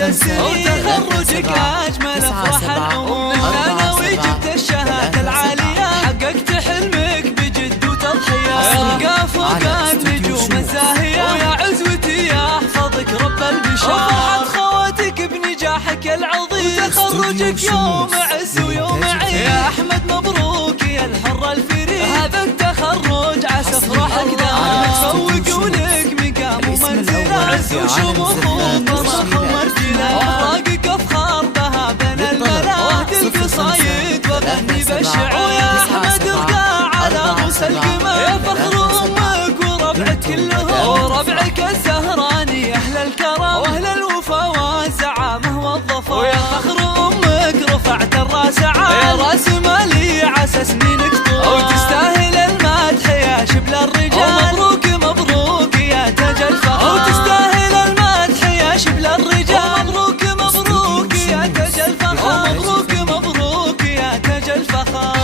مجهود السنين، وتخرجك أجمل أفراح العمر. ثانوي جبت الشهادة العالية، حققت حلمك بجد وتضحية، تلقى فوق النجوم الزاهية، ويا عزوتي يحفظك رب البشر. وفرحة خواتك بنجاحك العظيم، وتخرجك يوم عز ويوم عيد. يا أحمد مبروك يا الحر الفريد، هذا التخرج عسى افراحك دام، تفوق ولك مقام ومنزلة، عز وشموخ وطرخ ومرجلة، أخلاقك أفخار بها بين الملا، واهدي القصايد وغني بالشعر. ويا أحمد ارقى على رؤوس القمم، يا فخر أمك وربعك كلهم، وربعك الزهراني أهل الكرم وأهل الوفا والزعامة والظفر. ويا فخر أمك رفعت الراس عال، يا راس مالي عسى سنينك طول، وتستاهل المدح يا شبل الرجال. مبروك مبروك يا تاج الفخر، وتستاهل المدح يا شبل الرجال. مبروك مبروك يا تاج الفخر، مبروك مبروك يا تاج الفخر.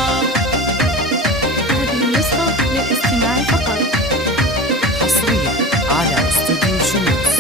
هذه النسخة للاستماع فقط. حصريا على استوديو شموس،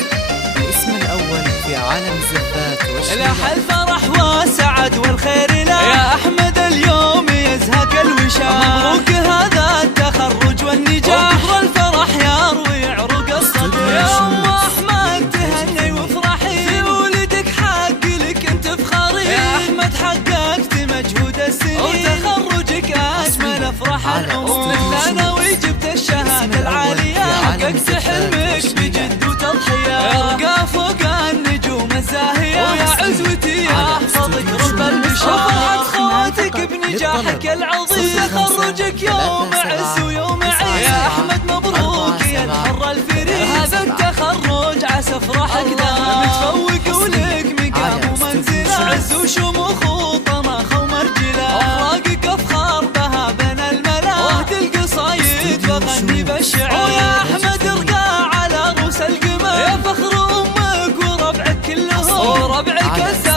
الاسم الأول في عالم الزفات والشيلات. لح الفرح والسعد والخير له، يا أحمد اليوم يزهق الوشاح. مبروك هذا التخرج والنجاح، وكبر الفرح يروي عروق الصدر. يا أم أحمد تهني وافرحي، في ولدك حق لك انت فخري. يا أحمد حققت مجهود السنين، وتخرجك أجمل أفراح العمر. من ثانوي جبت الشهادة العالية، حققت حلمك بجد وتضحية، ارقى فوق النجوم الزاهية، ويا عزوتي يحفظك رب البشر. وفرحة خواتك بنجاحك العظيم، تخرجك يوم عز ويوم عيد. يا أحمد مبروك يا الحر الفريد، هذا التخرج عسى افراحك دام، تفوق ولك مقام ومنزلة، عز وشموخ وطمخ ومرجلة، أخلاقك أفخار بها بين الملا، واهدي القصايد وغني بالشعر. ويا أحمد ارقى على رؤوس القمم، يا فخر أمك وربعك كلهم، وربعك الزاهية